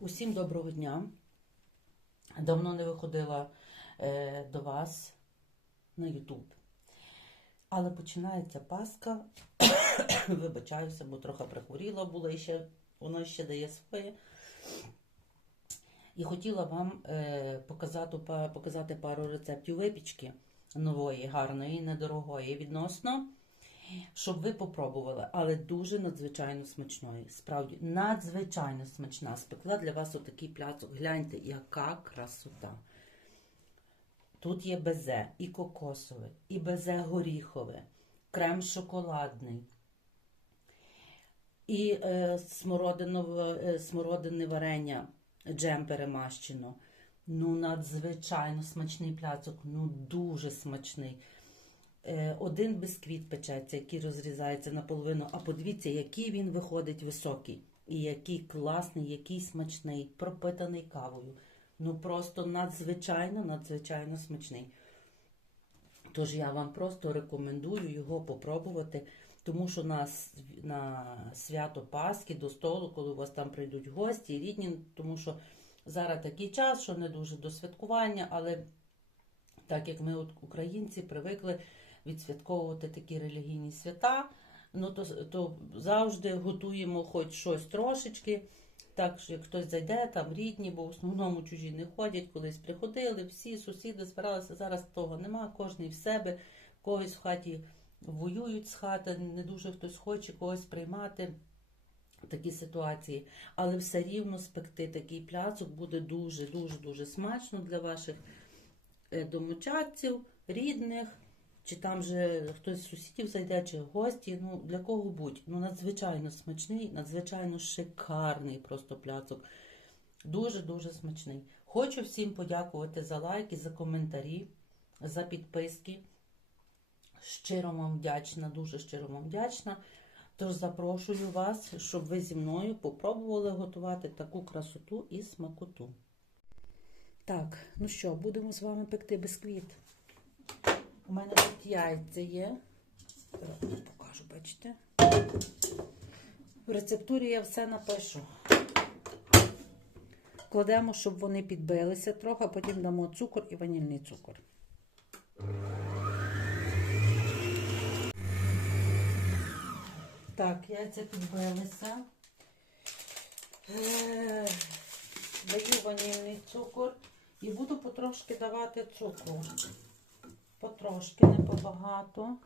Усім доброго дня. Давно не виходила е, до вас на Ютуб. Але починається Пасха. Вибачаюся, бо трохи прихворіла була і ще воно ще дає своє. І хотіла вам е, показати, показати пару рецептів випічки нової, гарної, недорогої відносно щоб ви попробували, але дуже надзвичайно смачної. Справді, надзвичайно смачна. Спекла для вас отакий пляцок. Гляньте, яка красота. Тут є безе і кокосове, і безе горіхове, крем шоколадний, і е, смородинове, смородине варення, джем перемащено. Ну, надзвичайно смачний пляцок, ну дуже смачний. Е, один бісквіт печеться, який розрізається наполовину, а подивіться, який він виходить високий. І який класний, який смачний, пропитаний кавою. Ну просто надзвичайно, надзвичайно смачний. Тож я вам просто рекомендую його попробувати, тому що на, на свято Пасхи до столу, коли у вас там прийдуть гості, рідні, тому що зараз такий час, що не дуже до святкування, але так як ми, українці, привикли відсвятковувати такі релігійні свята, ну то, то завжди готуємо хоч щось трошечки. Так, що як хтось зайде, там рідні, бо в основному чужі не ходять, колись приходили, всі сусіди збиралися. Зараз того нема, кожний в себе, когось в хаті воюють з хати, не дуже хтось хоче когось приймати такі ситуації. Але все рівно спекти такий пляцок буде дуже, дуже, дуже смачно для ваших е, домочадців, рідних, чи там же хтось з сусідів зайде, чи гості. Ну для кого будь. Ну надзвичайно смачний, надзвичайно шикарний просто пляцок. Дуже дуже смачний. Хочу всім подякувати за лайки, за коментарі, за підписки. Щиро вам вдячна, дуже щиро вам вдячна. Тож запрошую вас, щоб ви зі мною попробували готувати таку красоту і смакоту. Так, ну що, будемо з вами пекти бісквіт. У мене тут яйця є. Зараз покажу, бачите? В рецептурі я все напишу. Кладемо, щоб вони підбилися трохи, а потім дамо цукор і ванільний цукор. Так, яйця підбилися. Е, Даю ванільний цукор і буду потрошки давати цукру. Потрошки, не побагато.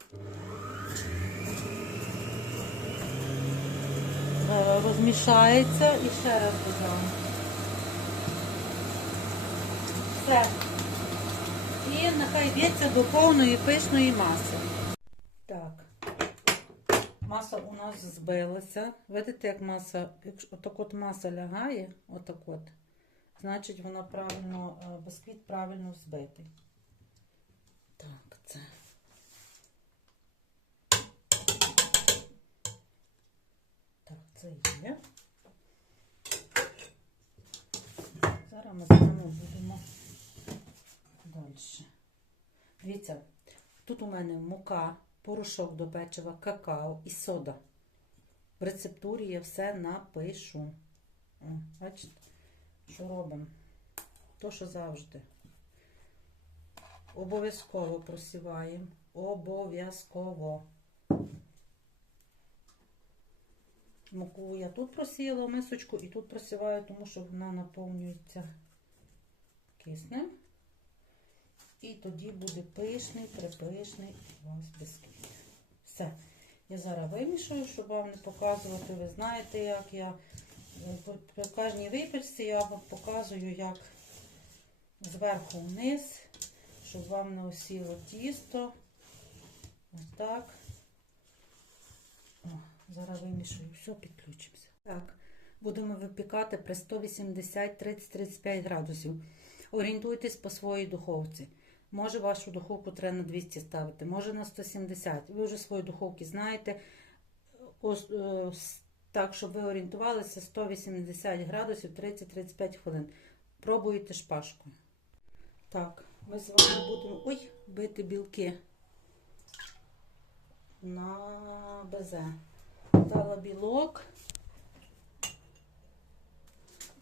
Розмішається і ще раз додам. Все. І нехай б'ється до повної пишної маси. Так. Маса у нас збилася. Видите, як маса, якщо отак от маса лягає, отак от, значить вона правильно, е, бісквіт правильно збитий. Це. Так, це є. Зараз ми з вами будемо далі. Дивіться, тут у мене мука, порошок до печива, какао і сода. В рецептурі я все напишу. Бачите, що робимо? То, що завжди. Обов'язково просіваємо. Обов'язково. Муку я тут просіяла в мисочку і тут просіваю, тому що вона наповнюється киснем. І тоді буде пишний, припишний у вас бісквіт. Все. Я зараз вимішую, щоб вам не показувати. Ви знаєте, як я е, при кожній випічці я вам показую, як зверху вниз, щоб вам не осіло тісто. Ось так. О, зараз вимішую, все, підключимося. Так, будемо випікати при 180 30-35 градусів. Орієнтуйтесь по своїй духовці. Може вашу духовку треба на 200 ставити, може на 170. Ви вже свої духовки знаєте. Ось, е, Так, щоб ви орієнтувалися 180 градусів 30-35 хвилин. Пробуйте шпажкою. Так, ми з вами будемо ой, бити білки на безе. Дала білок.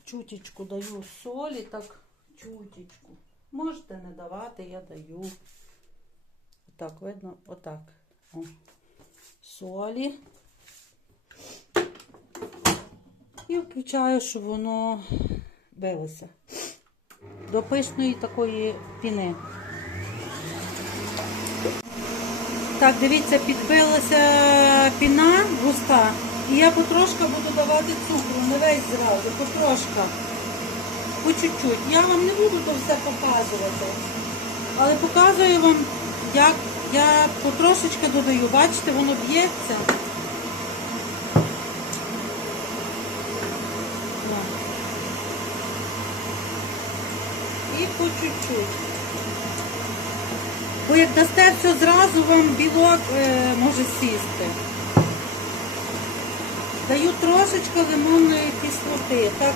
чутічку даю солі, так чутічку. Можете не давати, я даю. Отак, видно, отак. О. Солі. І включаю, щоб воно билося. До пишної такої піни. Так, дивіться, підбилася піна густа. І я потрошка буду давати цукру, не весь зразу, потрошка. По чуть-чуть. Я вам не буду то все показувати. Але показую вам, як я потрошечки додаю. Бачите, воно б'ється. І по чуть-чуть. Бо як дасте все зразу, вам білок е, може сісти. Даю трошечки лимонної кислоти. Так.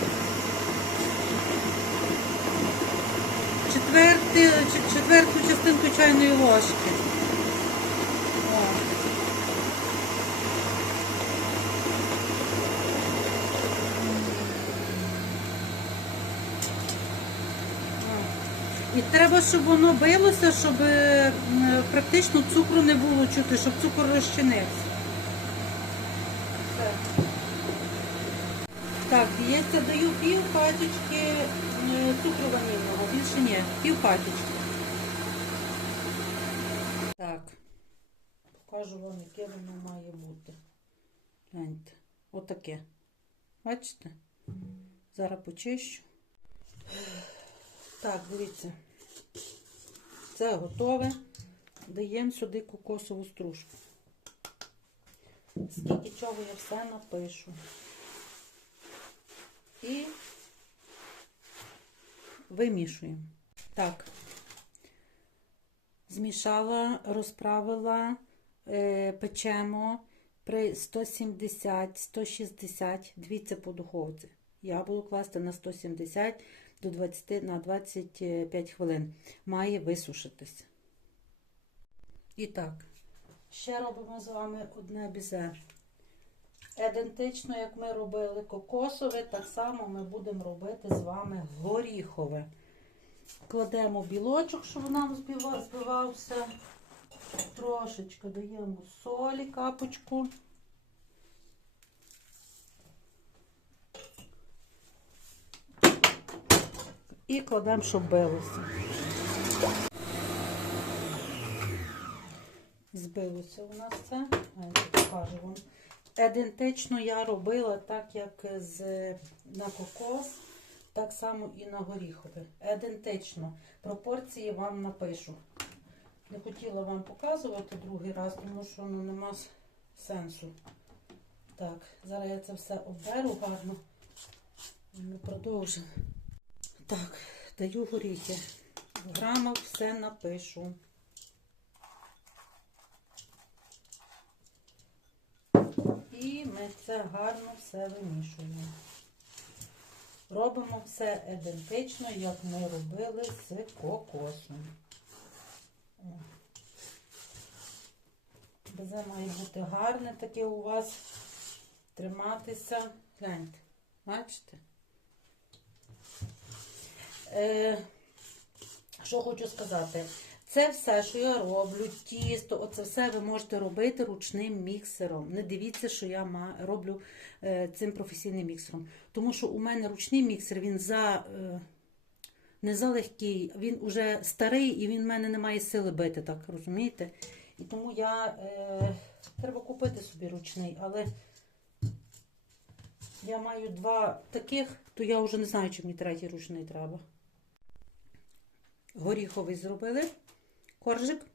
Четверти, четверту частинку чайної ложки. О. І треба, щоб воно билося, щоб е, практично цукру не було чути, щоб цукор розчинився. Так, яйця даю пів пачечки е, цукру ванільного, більше ні, пів пачечки. Так, покажу вам, яке воно має бути. Гляньте, отаке. Бачите? Зараз почищу. Так, дивіться. Це готове. Даємо сюди кокосову стружку. Скільки чого я все напишу. І вимішуємо. Так. Змішала, розправила, е, печемо при 170-160, дивіться по духовці. Я буду класти на 170 до 20 на 25 хвилин. Має висушитись. І так, ще робимо з вами одне бізе. Ідентично, як ми робили кокосове, так само ми будемо робити з вами горіхове. Кладемо білочок, щоб нам збивався. Трошечки даємо солі, капочку. І кладемо, щоб билося. Збилося у нас це. Покажу вам. Ідентично я робила так, як з, на кокос, так само і на горіхове. Ідентично. Пропорції вам напишу. Не хотіла вам показувати другий раз, тому що ну, нема сенсу. Так, зараз я це все обберу гарно. Ми продовжимо. Так, даю горіхи. В грамах все напишу. І ми це гарно все вимішуємо. Робимо все ідентично, як ми робили з кокосом. Безе має бути гарне таке у вас. Триматися. Гляньте, бачите? Е, що хочу сказати? Це все, що я роблю, тісто, оце все ви можете робити ручним міксером. Не дивіться, що я роблю е, цим професійним міксером. Тому що у мене ручний міксер, він за, е, не залегкий, він уже старий і він в мене не має сили бити, так розумієте? І тому я е, треба купити собі ручний, але я маю два таких, то я вже не знаю, чи мені третій ручний треба. Горіховий зробили коржик.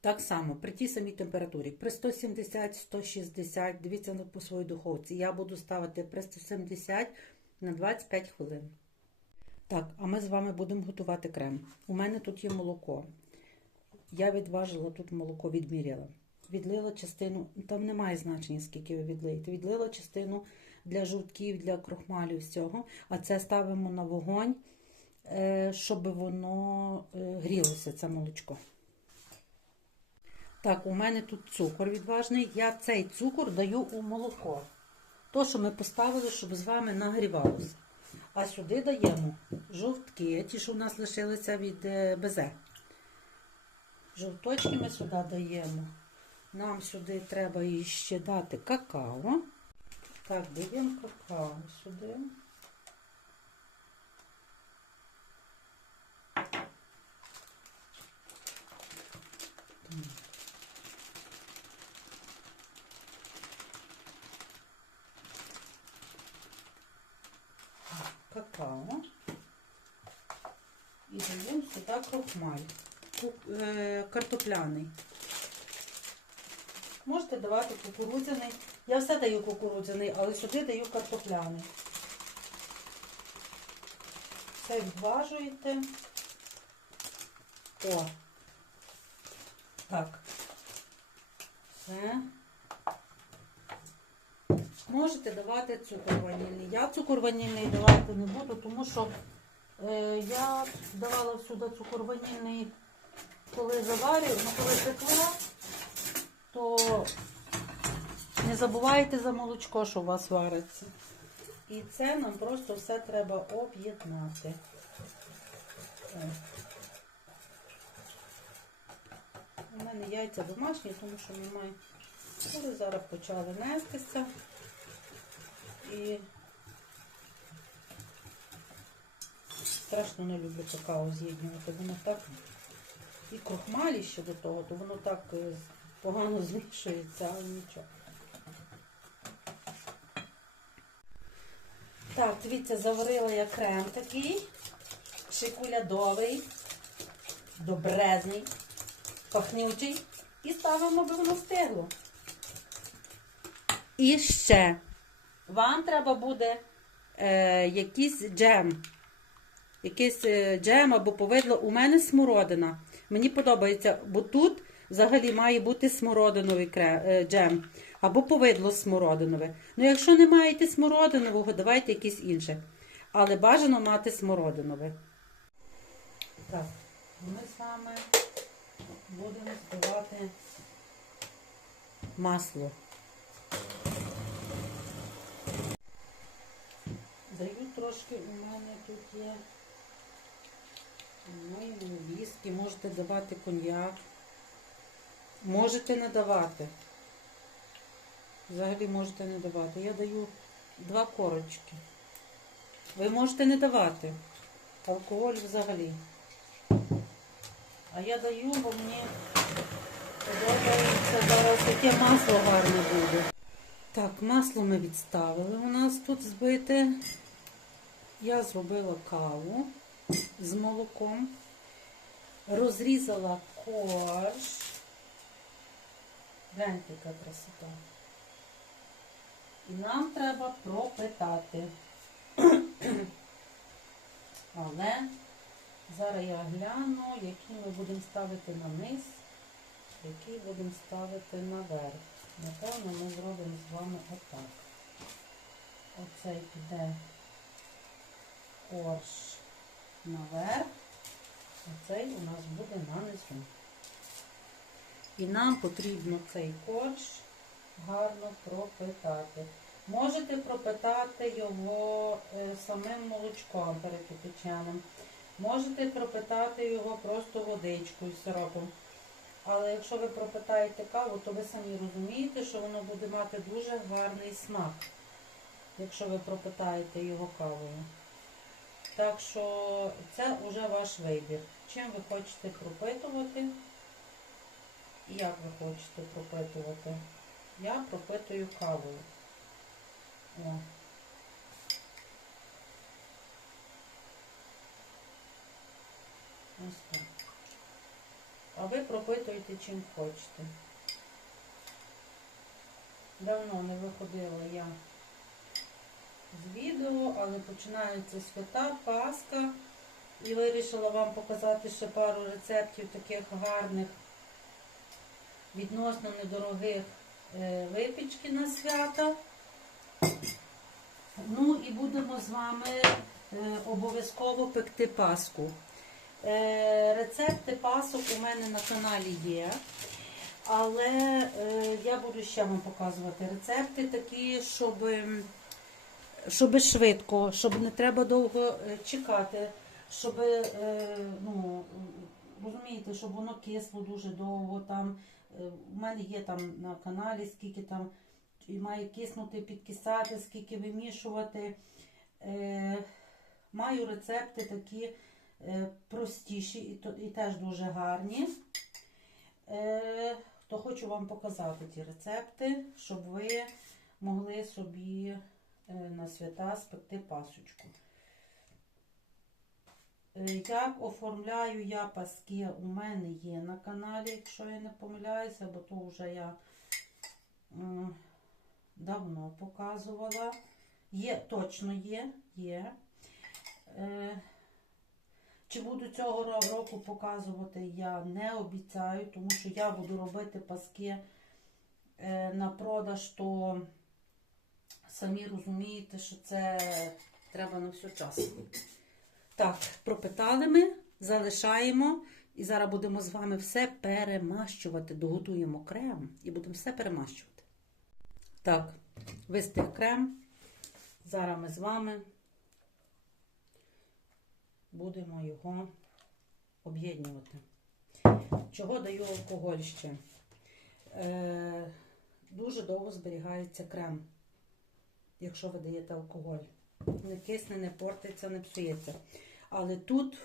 Так само, при тій самій температурі. При 170-160, дивіться по своїй духовці. Я буду ставити при 170 на 25 хвилин. Так, а ми з вами будемо готувати крем. У мене тут є молоко. Я відважила тут молоко, відміряла. Відлила частину, там немає значення, скільки ви відлиєте. Відлила частину для жовтків, для крохмалю всього. А це ставимо на вогонь, щоб воно е, грілося, це молочко. Так, у мене тут цукор відважний. Я цей цукор даю у молоко. То, що ми поставили, щоб з вами нагрівалося. А сюди даємо жовтки, ті, що у нас лишилися від е, безе. Жовточки ми сюди даємо. Нам сюди треба іще дати какао. Так, даємо какао сюди. Какао і даємо сюди крохмаль е, картопляний. Можете давати кукурудзяний. Я все даю кукурудзяний, але сюди даю картопляний. Все відважуєте. О. Так. Все. Можете давати цукор ванільний. Я цукор ванільний давати не буду, тому що е, я давала сюди цукор ванільний, коли заварюю, ну коли пекла, то не забувайте за молочко, що у вас вариться. І це нам просто все треба об'єднати. О. У мене яйця домашні, тому що немає. Кури зараз почали нестися. І страшно не люблю какао з'єднувати. Воно так і крохмалі ще до того, то воно так е, погано змішується, але нічого. Так, дивіться, заварила я крем такий, шикулядовий, добрезний, пахнючий. І ставимо, аби воно стигло. І ще вам треба буде е, якийсь джем. Якийсь е, джем або повидло. У мене смородина. Мені подобається, бо тут взагалі має бути смородиновий е, джем. Або повидло смородинове. Ну, якщо не маєте смородинового, давайте якийсь інше. Але бажано мати смородинове. Так, ми з вами будемо збивати масло. Даю трошки, у мене тут є моєму віскі, можете давати коньяк. Можете не давати. Взагалі можете не давати. Я даю два корочки. Ви можете не давати. Алкоголь взагалі. А я даю, бо мені подобається зараз таке масло гарне буде. Так, масло ми відставили. У нас тут збите. Я зробила каву з молоком, розрізала корж. Гляньте, яка красота. І нам треба пропитати. Але зараз я гляну, які ми будемо ставити на низ, які будемо ставити наверх. Напевно, ми зробимо з вами отак. Оцей піде корж наверх, оцей у нас буде нанизу. І нам потрібно цей корж гарно пропитати. Можете пропитати його е, самим молочком перекипяченим. Можете пропитати його просто водичкою, сиропом. Але якщо ви пропитаєте каву, то ви самі розумієте, що воно буде мати дуже гарний смак, якщо ви пропитаєте його кавою. Так що це вже ваш вибір. Чим ви хочете пропитувати і як ви хочете пропитувати. Я пропитую кавою. О. Ось так. А ви пропитуєте чим хочете. Давно не виходила я з відео, але починаються свята, Пасха. І вирішила вам показати ще пару рецептів таких гарних, відносно недорогих е, випічки на свята. Ну і будемо з вами е, обов'язково пекти паску. Е, Рецепти пасок у мене на каналі є. Але е, я буду ще вам показувати рецепти такі, щоб, щоб швидко, щоб не треба довго е, чекати, щоб, ну, розумієте, щоб воно кисло дуже довго. Там, у мене є там на каналі, скільки там і має киснути, підкисати, скільки вимішувати. Маю рецепти такі простіші і, теж дуже гарні. Е, то хочу вам показати ті рецепти, щоб ви могли собі е, на свята спекти пасочку. Е, Як оформляю я паски, у мене є на каналі, якщо я не помиляюся, бо то вже я давно показувала. Є, точно є, є. Чи буду цього року показувати, я не обіцяю, тому що я буду робити паски е, на продаж, то самі розумієте, що це треба на всю час. Так, пропитали ми, залишаємо. І зараз будемо з вами все перемащувати. Доготуємо крем і будемо все перемащувати. Так, вистиг крем. Зараз ми з вами будемо його об'єднувати. Чого даю алкоголь ще? Е, дуже довго зберігається крем, якщо ви даєте алкоголь. Не кисне, не портиться, не псується. Але тут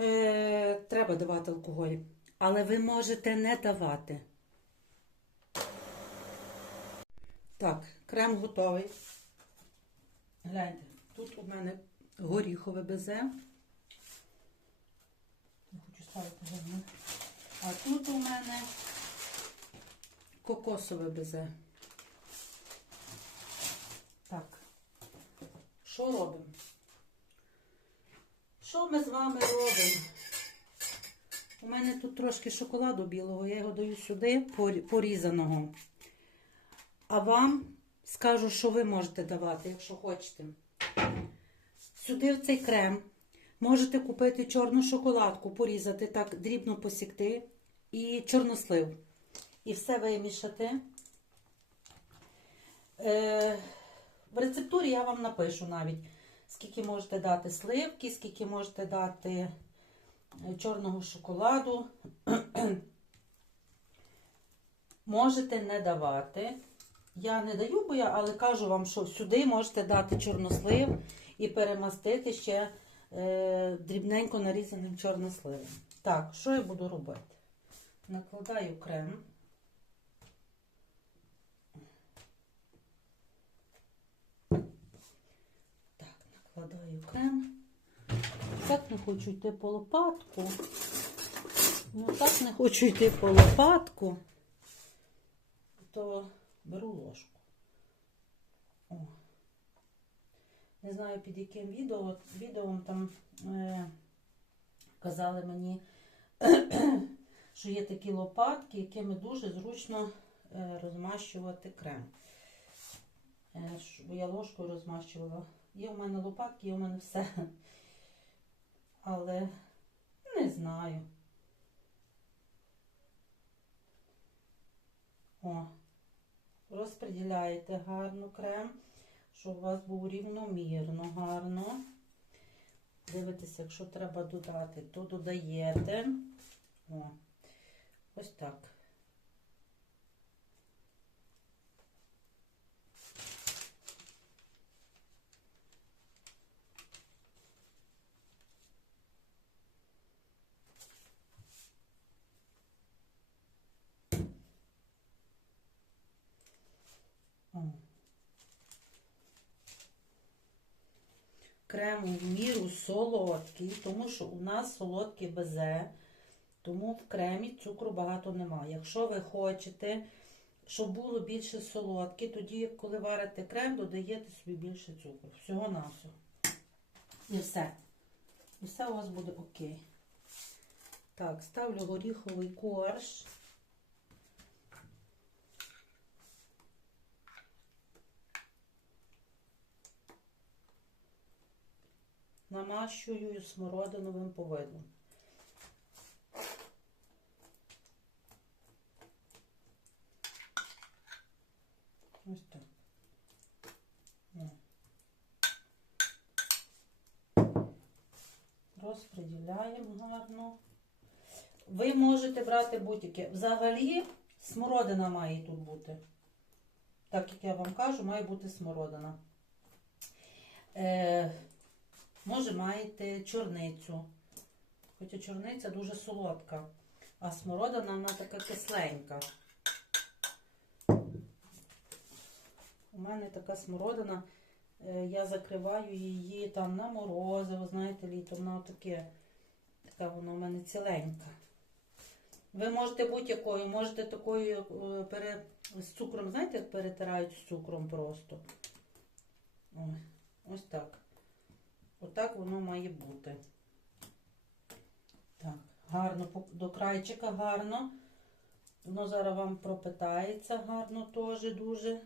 е, треба давати алкоголь. Але ви можете не давати. Так, крем готовий. Гляньте, тут у мене горіхове безе. Я хочу ставити гарно. А тут у мене кокосове безе. Так, що робимо? Що ми з вами робимо? У мене тут трошки шоколаду білого, я його даю сюди, порізаного. А вам скажу, що ви можете давати, якщо хочете. Сюди в цей крем можете купити чорну шоколадку, порізати так, дрібно посікти і чорнослив. І все вимішати. Е, в рецептурі я вам напишу навіть, скільки можете дати сливки, скільки можете дати е, чорного шоколаду. можете не давати. Я не даю, бо я, але кажу вам, що сюди можете дати чорнослив і перемастити ще е, дрібненько нарізаним чорносливом. Так, що я буду робити? Накладаю крем. Так, накладаю крем. Так не хочу йти по лопатку. Ну, так не хочу йти по лопатку, то беру ложку. О. Не знаю під яким відео, відео там е, казали мені, що є такі лопатки, якими дуже зручно е, розмащувати крем. Е, бо я ложкою розмащувала. Є у мене лопатки, є у мене все. Але не знаю. О, розподіляєте гарно крем, щоб у вас був рівномірно гарно. Дивитеся, якщо треба додати, то додаєте. О, ось так. О. Крем в міру солодкий, тому що у нас солодке безе, тому в кремі цукру багато немає. Якщо ви хочете, щоб було більше солодке, тоді, коли варите крем, додаєте собі більше цукру. Всього на все. І все. І все у вас буде окей. Так, ставлю горіховий корж. намащую смородиновим повидлом. Ось так. Розпреділяємо гарно. Ви можете брати будь-яке. Взагалі, смородина має тут бути. Так як я вам кажу, має бути смородина. Е, може, маєте чорницю. Хоча чорниця дуже солодка, а смородина вона така кисленька. У мене така смородина. Е, Я закриваю її там на морози, ви знаєте, літом вона таке, така вона у мене ціленька. Ви можете будь-якою, можете такою е, пере, з цукром, знаєте, як перетирають з цукром просто. Ой, ось так. Отак воно має бути. Так, гарно до крайчика гарно. Воно зараз вам пропитається гарно теж дуже.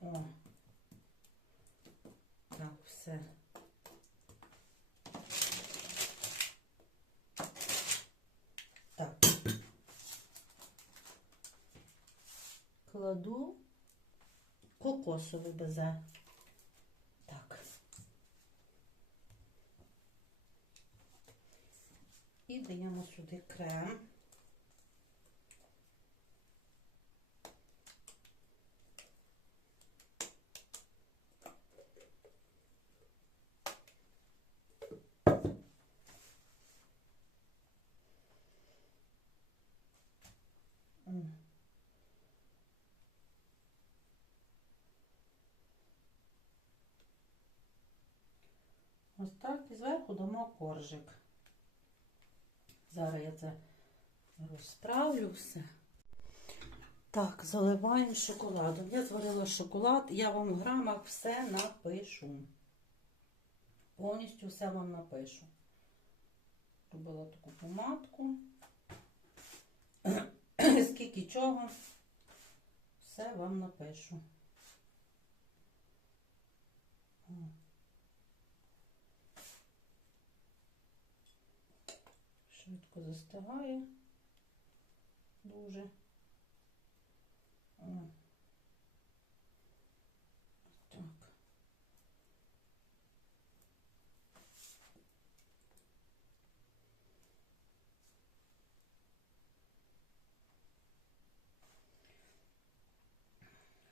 О. Так, все. Так. Кладу кокосове безе. Так. І даємо сюди крем. Ось так і зверху дамо коржик. Зараз я це розправлю все. Так, заливаємо шоколадом. Я зварила шоколад, я вам в грамах все напишу. Повністю все вам напишу. Робила таку помадку. Скільки чого, все вам напишу. Швидко застигає. Дуже. О. Так.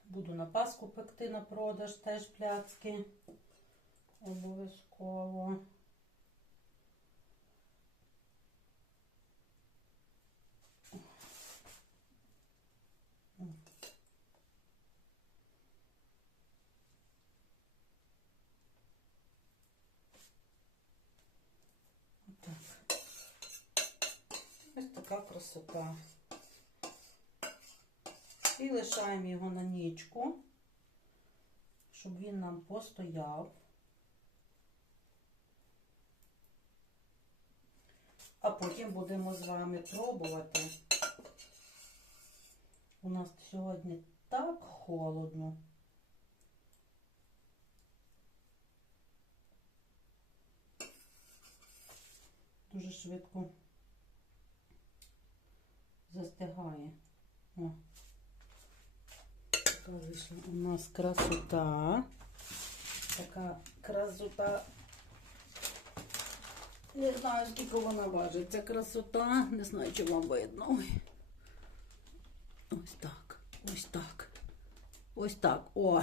Буду на Пасху пекти на продаж теж пляцки. Обов'язково. Так. Ось така красота. І лишаємо його на нічку, щоб він нам постояв. А потім будемо з вами пробувати. У нас сьогодні так холодно. Дуже швидко застигає. О. Вийшла у нас красота. Така красота. Не знаю, скільки вона важить. Ця красота. Не знаю, чи вам видно. Ось так. Ось так. Ось так. О.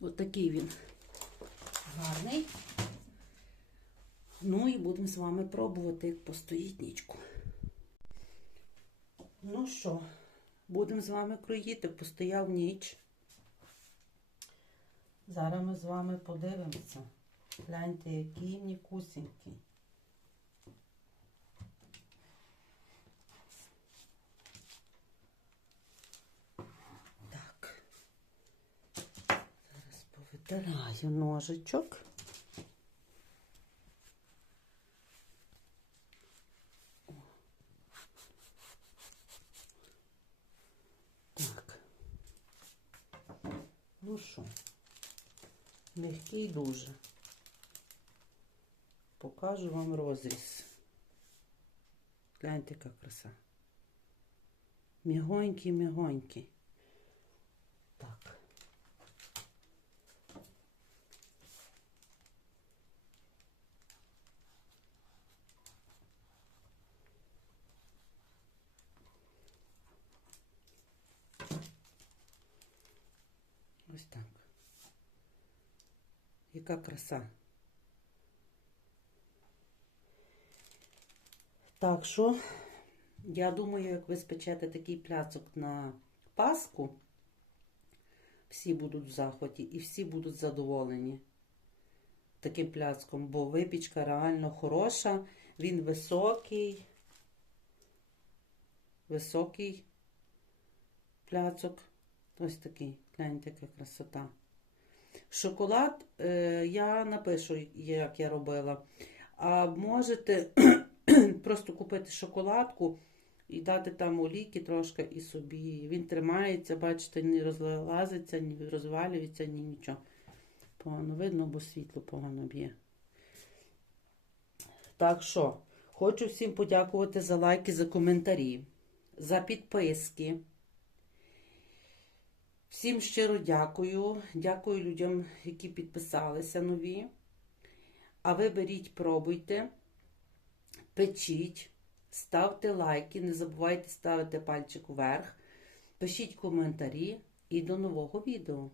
Ось такий він гарний. Ну і будемо з вами пробувати, як постоїть нічку. Ну що, будемо з вами кроїти, постояв ніч. Зараз ми з вами подивимося. Гляньте, який м'якусенький. Так. Зараз повитираю ножичок. Так. Ну що, легкий дуже. Покажу вам розріз. Гляньте, яка краса. Мігонький, мігонький. Так. Ось так. Яка краса. Так що, я думаю, як ви спечете такий пляцок на Пасху, всі будуть в захваті і всі будуть задоволені таким пляцком, бо випічка реально хороша, він високий, високий пляцок. Ось такий, гляньте, яка красота. Шоколад е, я напишу, як я робила. А можете просто купити шоколадку і дати там олійки трошки і собі. Він тримається, бачите, не розлазиться, не розвалюється, ні нічого. Погано видно, бо світло погано б'є. Так що, хочу всім подякувати за лайки, за коментарі, за підписки. Всім щиро дякую. Дякую людям, які підписалися нові. А ви беріть, пробуйте, печіть, ставте лайки, не забувайте ставити пальчик вверх, пишіть коментарі і до нового відео.